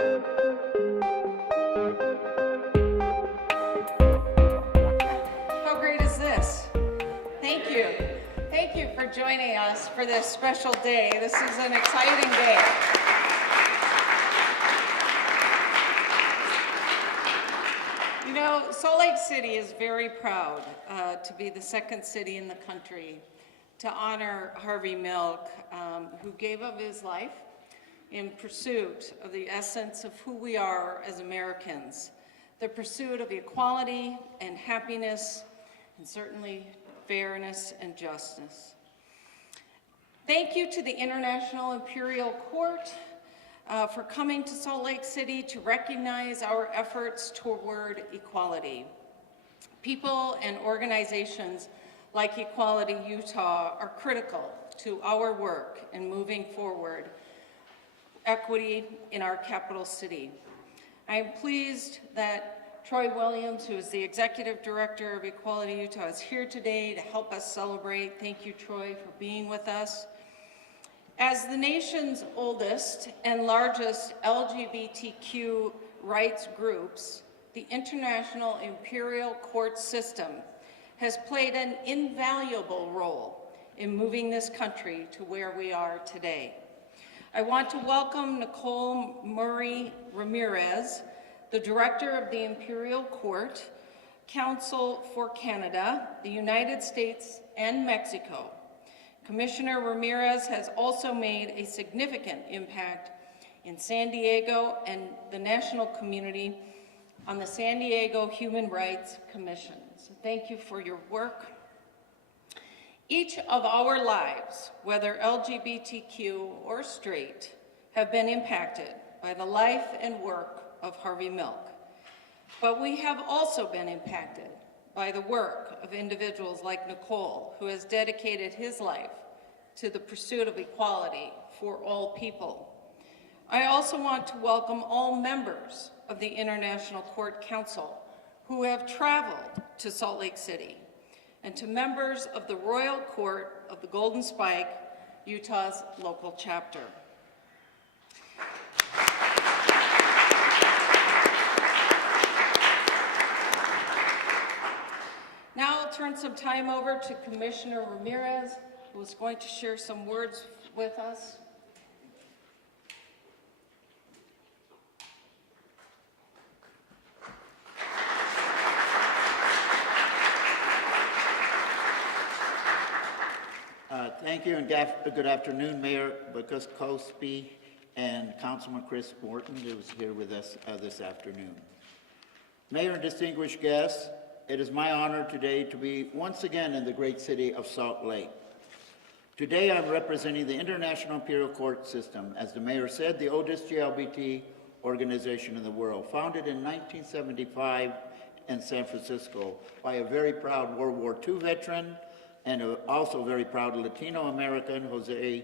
How great is this? Thank you. Thank you for joining us for this special day. This is an exciting day. You know, Salt Lake City is very proud to be the second city in the country to honor Harvey Milk, who gave of his life in pursuit of the essence of who we are as Americans, the pursuit of equality and happiness, and certainly fairness and justice. Thank you to the International Imperial Court for coming to Salt Lake City to recognize our efforts toward equality. People and organizations like Equality Utah are critical to our work in moving forward equity in our capital city. I am pleased that Troy Williams, who is the Executive Director of Equality Utah, is here today to help us celebrate. Thank you, Troy, for being with us. As the nation's oldest and largest LGBTQ rights groups, the International Imperial Court system has played an invaluable role in moving this country to where we are today. I want to welcome Nicole Murray Ramirez, the Director of the Imperial Court Council for Canada, the United States, and Mexico. Commissioner Ramirez has also made a significant impact in San Diego and the national community on the San Diego Human Rights Commission. So thank you for your work. Each of our lives, whether LGBTQ or straight, have been impacted by the life and work of Harvey Milk. But we have also been impacted by the work of individuals like Nicole, who has dedicated his life to the pursuit of equality for all people. I also want to welcome all members of the International Court Council who have traveled to Salt Lake City, and to members of the Royal Court of the Golden Spike, Utah's local chapter. Now I'll turn some time over to Commissioner Ramirez, who is going to share some words with us. Thank you, and good afternoon, Mayor Biskupski and Councilman Chris Morton, who is here with us this afternoon. Mayor and distinguished guests, it is my honor today to be once again in the great city of Salt Lake. Today I'm representing the International Imperial Court system, as the Mayor said, the oldest GLBT organization in the world, founded in 1975 in San Francisco by a very proud World War II veteran and also very proud Latino-American, Jose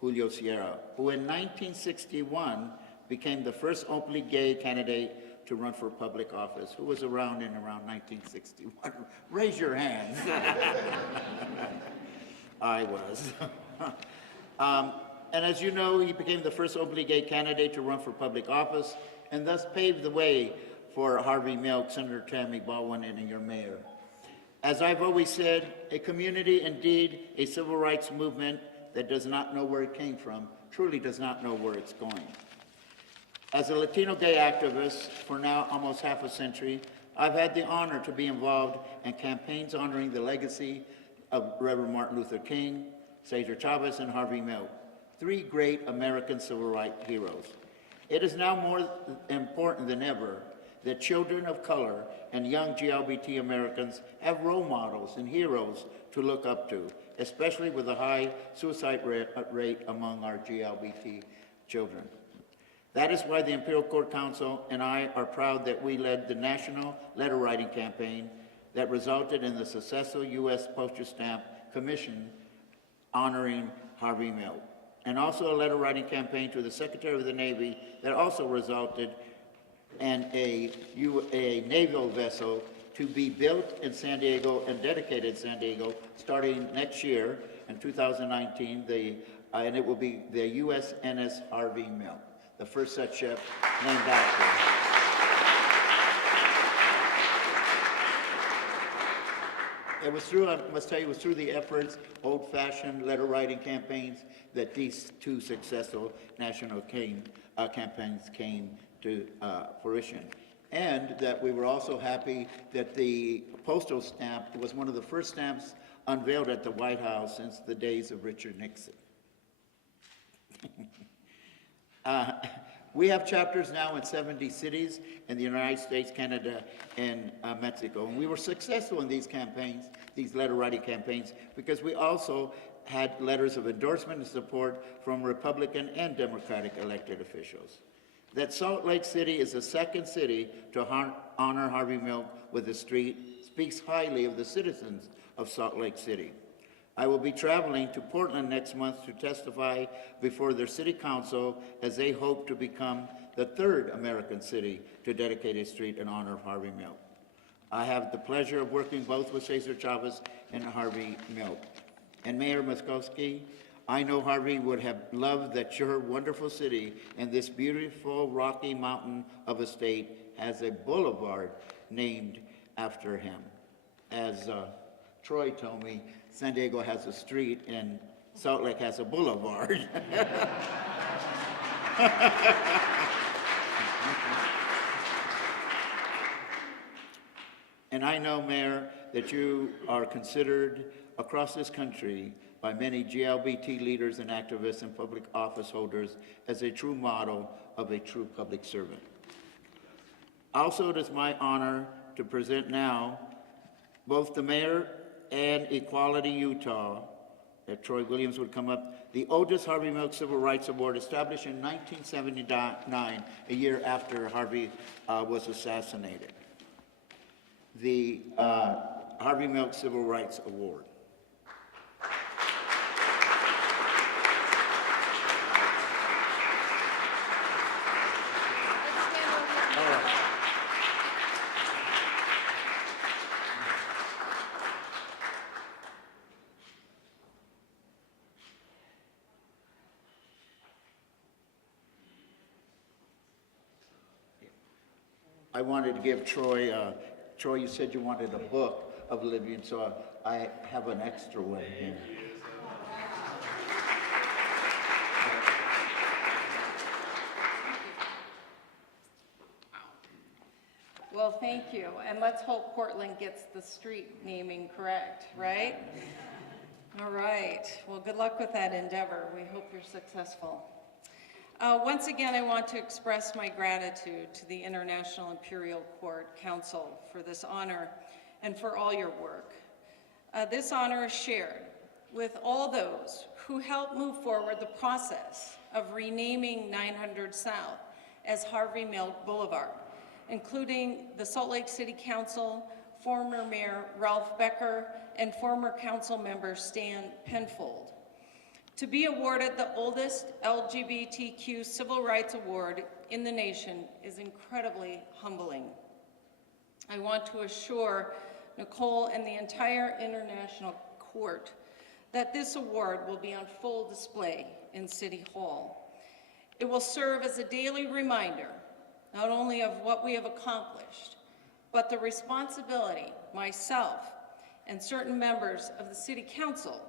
Julio Sierra, who in 1961 became the first openly gay candidate to run for public office. Who was around in around 1961? Raise your hand. I was. And as you know, he became the first openly gay candidate to run for public office and thus paved the way for Harvey Milk, Senator Tammy Baldwin, and your mayor. As I've always said, a community, indeed a civil rights movement that does not know where it came from, truly does not know where it's going. As a Latino gay activist for now almost half a century, I've had the honor to be involved in campaigns honoring the legacy of Reverend Martin Luther King, Cesar Chavez, and Harvey Milk, three great American civil rights heroes. It is now more important than ever that children of color and young GLBT Americans have role models and heroes to look up to, especially with the high suicide rate among our GLBT children. That is why the Imperial Court Council and I are proud that we led the national letter writing campaign that resulted in the successful U.S. Postage Stamp Commission honoring Harvey Milk, and also a letter writing campaign to the Secretary of the Navy that also resulted in a naval vessel to be built in San Diego and dedicated in San Diego starting next year in 2019, and it will be the USNS Harvey Milk. the first such ship named after him. It was through, I must tell you, it was through the efforts, old-fashioned letter-writing campaigns, that these two successful national campaigns came to fruition. And that we were also happy that the postal stamp was one of the first stamps unveiled at the White House since the days of Richard Nixon. We have chapters now in 70 cities in the United States, Canada, and Mexico. And we were successful in these campaigns, these letter-writing campaigns, because we also had letters of endorsement and support from Republican and Democratic elected officials. That Salt Lake City is the second city to honor Harvey Milk with a street speaks highly of the citizens of Salt Lake City. I will be traveling to Portland next month to testify before their city council as they hope to become the third American city to dedicate a street in honor of Harvey Milk. I have the pleasure of working both with Cesar Chavez and Harvey Milk. And Mayor Biskupski, I know Harvey would have loved that your wonderful city and this beautiful Rocky Mountain of a state has a boulevard named after him. As Troy told me, San Diego has a street and Salt Lake has a boulevard. And I know, Mayor, that you are considered across this country by many GLBT leaders and activists and public office holders as a true model of a true public servant. Also, it is my honor to present now both the mayor and Equality Utah, that Troy Williams would come up, the oldest Harvey Milk Civil Rights Award, established in 1979, a year after Harvey was assassinated. The Harvey Milk Civil Rights Award. I wanted to give Troy, Troy, you said you wanted a book of Libyan, so I have an extra one here. Well, thank you, and let's hope Portland gets the street naming correct, right? All right, well, good luck with that endeavor. We hope you're successful. Once again, I want to express my gratitude to the International Imperial Court Council for this honor and for all your work. This honor is shared with all those who helped move forward the process of renaming 900 South as Harvey Milk Boulevard, including the Salt Lake City Council, former Mayor Ralph Becker, and former council member Stan Penfold. To be awarded the oldest LGBTQ Civil Rights Award in the nation is incredibly humbling. I want to assure Nicole and the entire International Court that this award will be on full display in City Hall. It will serve as a daily reminder, not only of what we have accomplished, but the responsibility myself and certain members of the City Council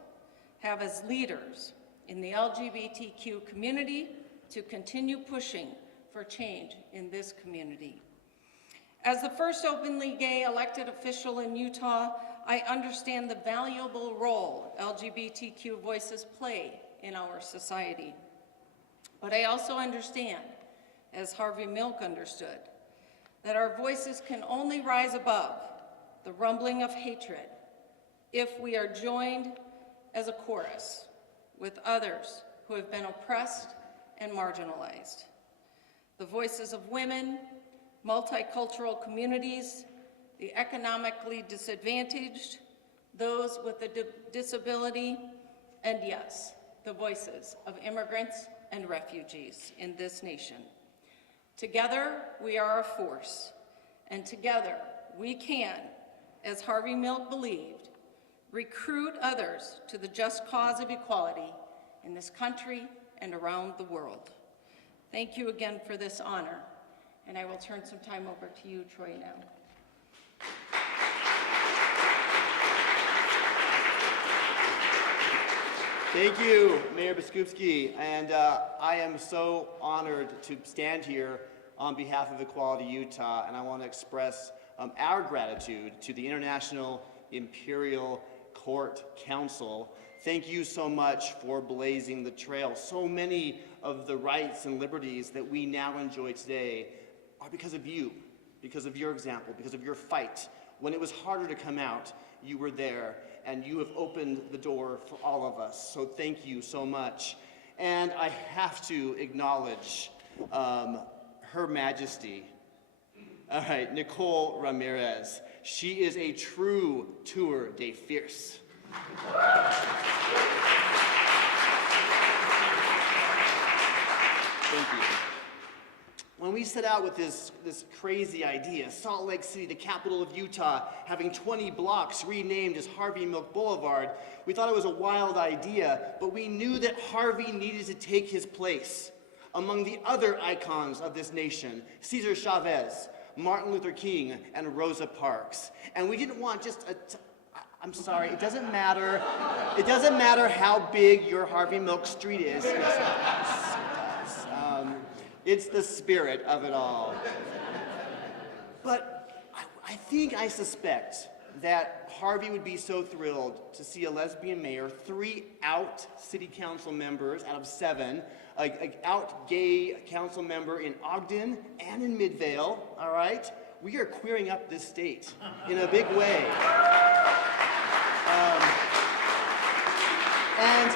have as leaders in the LGBTQ community to continue pushing for change in this community. As the first openly gay elected official in Utah, I understand the valuable role LGBTQ voices play in our society. But I also understand, as Harvey Milk understood, that our voices can only rise above the rumbling of hatred if we are joined as a chorus with others who have been oppressed and marginalized. The voices of women, multicultural communities, the economically disadvantaged, those with a disability, and yes, the voices of immigrants and refugees in this nation. Together, we are a force, and together we can, as Harvey Milk believed, recruit others to the just cause of equality in this country and around the world. Thank you again for this honor, and I will turn some time over to you, Troy, now. Thank you, Mayor Biskupski, and I am so honored to stand here on behalf of Equality Utah, and I want to express our gratitude to the International Imperial Court Council. Thank you so much for blazing the trail. So many of the rights and liberties that we now enjoy today are because of you, because of your example, because of your fight. When it was harder to come out, you were there, and you have opened the door for all of us. So thank you so much. And I have to acknowledge Her Majesty, all right, Nicole Ramirez. She is a true tour de fierce. Thank you. When we set out with this crazy idea, Salt Lake City, the capital of Utah, having 20 blocks renamed as Harvey Milk Boulevard, we thought it was a wild idea, but we knew that Harvey needed to take his place among the other icons of this nation, Cesar Chavez, Martin Luther King, and Rosa Parks. And we didn't want just I'm sorry, it doesn't matter. It doesn't matter how big your Harvey Milk Street is. It's the spirit of it all. But I suspect that Harvey would be so thrilled to see a lesbian mayor, 3 out city council members out of 7, an out gay council member in Ogden and in Midvale, all right? We are queering up this state in a big way. And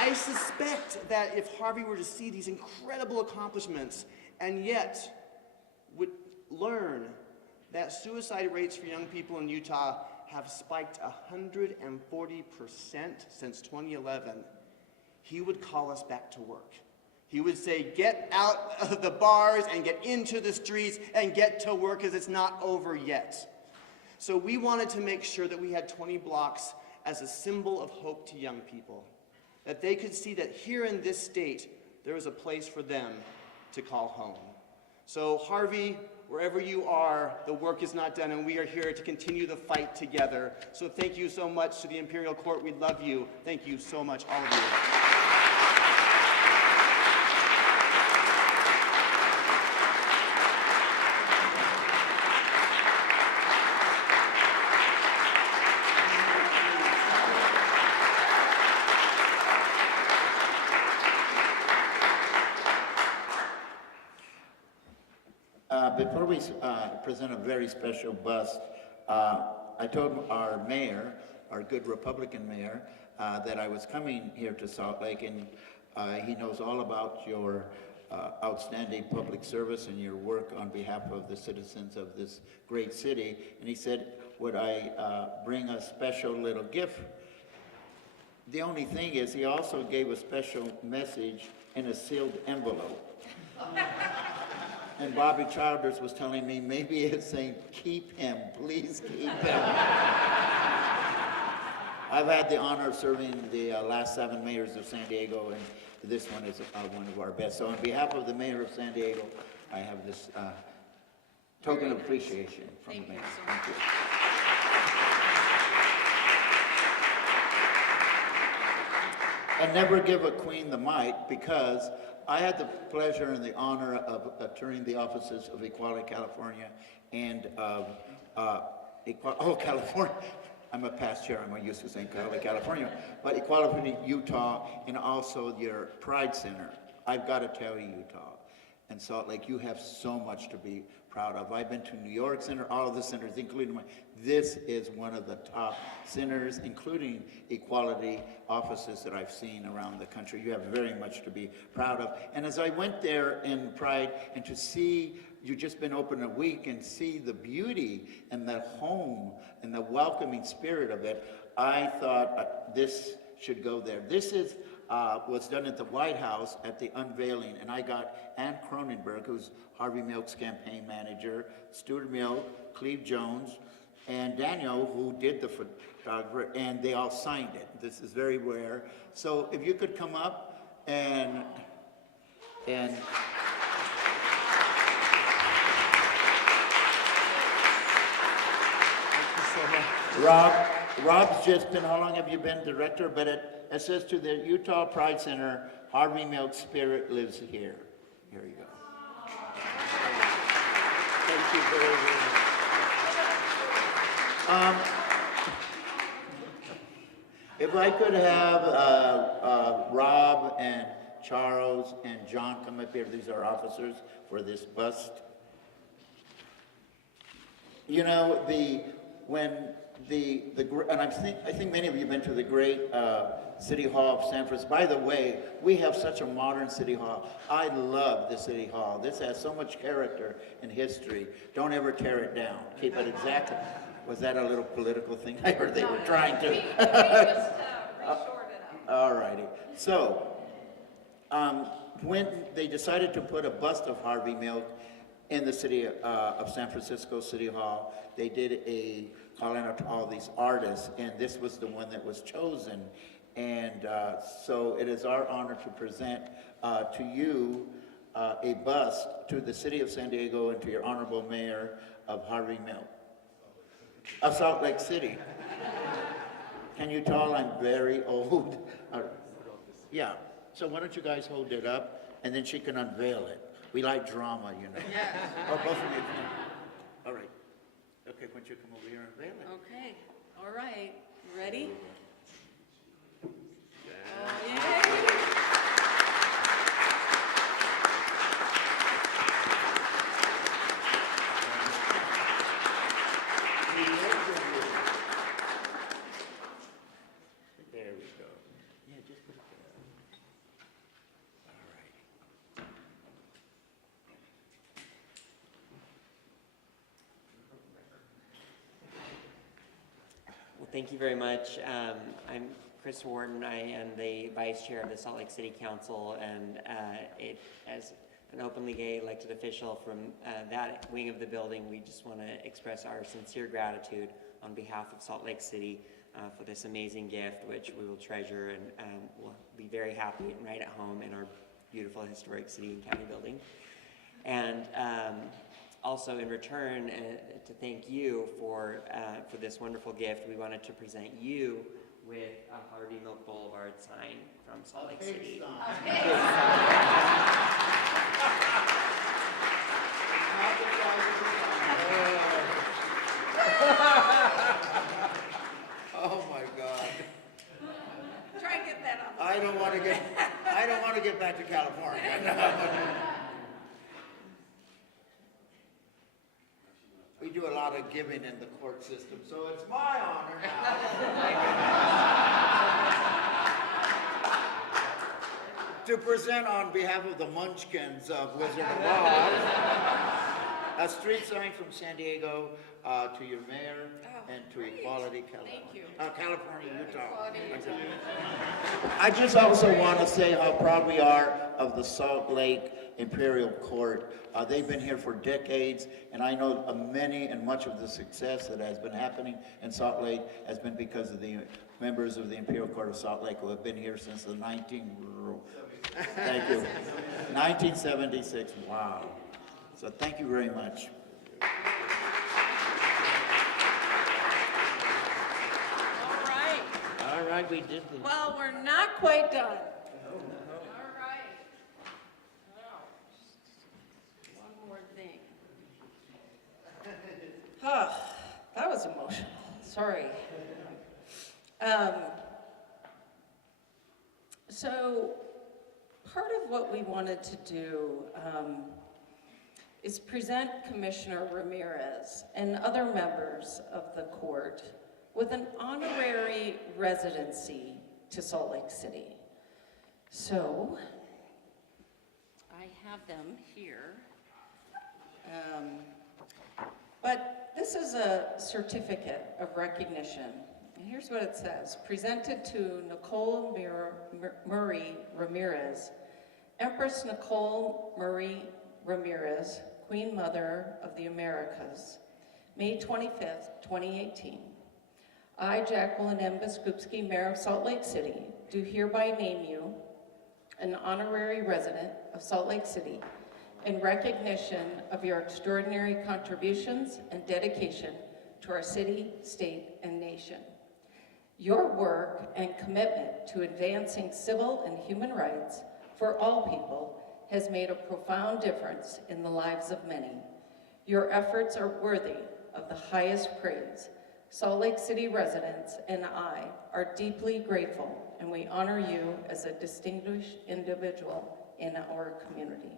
I suspect that if Harvey were to see these incredible accomplishments and yet would learn that suicide rates for young people in Utah have spiked 140% since 2011, he would call us back to work. He would say, get out of the bars and get into the streets and get to work because it's not over yet. So we wanted to make sure that we had 20 blocks as a symbol of hope to young people, that they could see that here in this state, there is a place for them to call home. So Harvey, wherever you are, the work is not done, and we are here to continue the fight together. So thank you so much to the Imperial Court. We love you. Thank you so much, all of you. Before we present a very special bust, I told our mayor, our good Republican mayor, that I was coming here to Salt Lake, and he knows all about your outstanding public service and your work on behalf of the citizens of this great city. And he said, would I bring a special little gift? The only thing is, he also gave a special message in a sealed envelope. And Bobby Childers was telling me, maybe it's saying, keep him, please keep him. I've had the honor of serving the last 7 mayors of San Diego, and this one is one of our best. So on behalf of the mayor of San Diego, I have this token of appreciation from the mayor. Thank you. And never give a queen the mic, because I had the pleasure and the honor of touring the offices of Equality California and of California. I'm a past chair, I'm used to saying Equality California, but Equality Utah, and also your Pride Center. I've got to tell you, Utah and Salt Lake, you have so much to be proud of. I've been to New York Center, all of the centers, including mine. This is one of the top centers, including equality offices that I've seen around the country. You have very much to be proud of. And as I went there in Pride, and to see, you've just been open a week, and see the beauty and the home and the welcoming spirit of it, I thought this should go there. This is was done at the White House at the unveiling, and I got Ann Cronenberg, who's Harvey Milk's campaign manager, Stuart Milk, Cleve Jones, and Daniel, who did the photographer, and they all signed it. This is very rare. So if you could come up, and And Rob's just been, how long have you been director? But it says to the Utah Pride Center, Harvey Milk spirit lives here. Here you go. Thank you very much. If I could have Rob and Charles and John come up here, these are officers for this bust. You know, and I think many of you have been to the great City Hall of San Francisco. By the way, we have such a modern City Hall. I love the City Hall. This has so much character and history. Don't ever tear it down. Keep it exactly. Was that a little political thing? I heard they were trying to. We just reshored it up. All righty. So, when they decided to put a bust of Harvey Milk in the city of San Francisco City Hall, they did a calling out to all these artists, and this was the one that was chosen. And so it is our honor to present to you a bust to the city of San Diego and to your honorable mayor of Harvey Milk, of Salt Lake City. Can you tell I'm very old? Yeah, so why don't you guys hold it up, and then she can unveil it. We like drama, you know. Yes. Oh, both of you can. All right. Okay, why don't you come over here and unveil it? Okay, all right, ready? Yay! There we go. Yeah, just put it there. All right. Well, thank you very much. I'm Chris Warden. I am the Vice Chair of the Salt Lake City Council, and as an openly gay elected official from that wing of the building, we just want to express our sincere gratitude on behalf of Salt Lake City for this amazing gift, which we will treasure and we'll be very happy and right at home in our beautiful historic city and county building. And also in return, to thank you for this wonderful gift, we wanted to present you with a Harvey Milk Boulevard sign from Salt Lake City. Oh my God. Try and get that on. I don't want to get back to California. We do a lot of giving in the court system, so it's my honor now to present on behalf of the Munchkins of Wizard of Oz a street sign from San Diego to your mayor and to great. Equality California. Thank you. California, Utah. Equality, Utah. I just also want to say how proud we are of the Salt Lake Imperial Court. They've been here for decades, and I know many and much of the success that has been happening in Salt Lake has been because of the members of the Imperial Court of Salt Lake who have been here since the 1976. Wow. So thank you very much. All right, we did this. Well, we're not quite done. All right. Now, one more thing. That was emotional. Sorry. So, part of what we wanted to do is present Commissioner Ramirez and other members of the court with an honorary residency to Salt Lake City. So, I have them here. But this is a certificate of recognition. And here's what it says. Presented to Nicole Murray Ramirez, Empress Nicole Murray Ramirez, Queen Mother of the Americas, May 25th, 2018. I, Jacqueline M. Biskupski, Mayor of Salt Lake City, do hereby name you an honorary resident of Salt Lake City, in recognition of your extraordinary contributions and dedication to our city, state, and nation. Your work and commitment to advancing civil and human rights for all people has made a profound difference in the lives of many. Your efforts are worthy of the highest praise. Salt Lake City residents and I are deeply grateful, and we honor you as a distinguished individual in our community.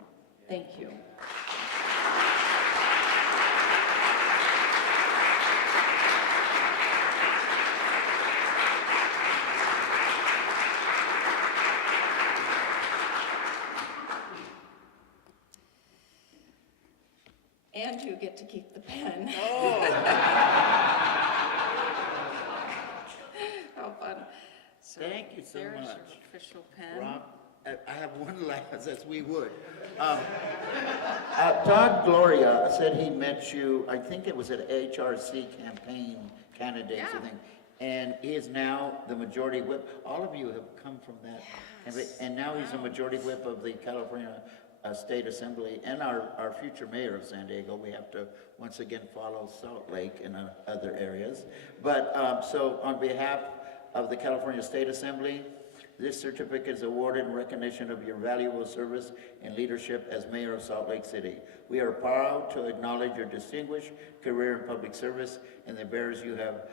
Thank you. And you get to keep the pen. How fun. So Thank you so there's much. your official pen. Rob, I have one last, as we would. Todd Gloria said he met you, I think it was at HRC campaign candidates, I Yeah. think. And he is now the majority whip. All of you have come from that. campaign, and now he's the majority whip of the California State Assembly and our future mayor of San Diego. We have to once again follow Salt Lake and other areas. But so on behalf of the California State Assembly, this certificate is awarded in recognition of your valuable service and leadership as mayor of Salt Lake City. We are proud to acknowledge your distinguished career in public service and the barriers you have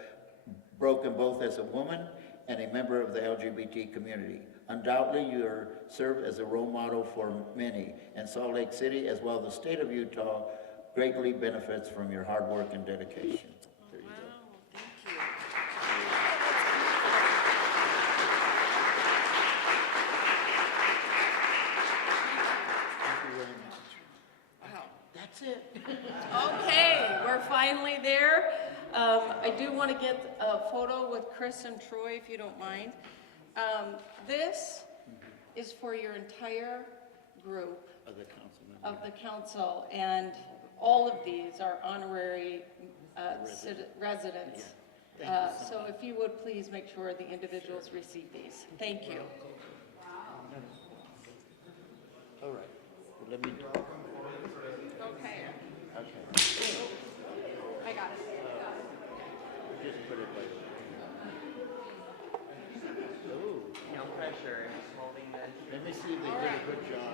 broken both as a woman and a member of the LGBT community. Undoubtedly, you are served as a role model for many, and Salt Lake City, as well as the state of Utah, greatly benefits from your hard work and dedication. There you go. Wow, thank you. Thank you very much. Wow. That's it. Okay, we're finally there. I do want to get a photo with Chris and Troy, if you don't mind. This is for your entire group Of the council member. of the council, and all of these are honorary residents. Thank you so So if you would please make sure the individuals receive these. Thank you. All right. Well, let me, Okay, okay. I got it. Just put it like. Ooh, No pressure, just holding the. let me see if they did a good job.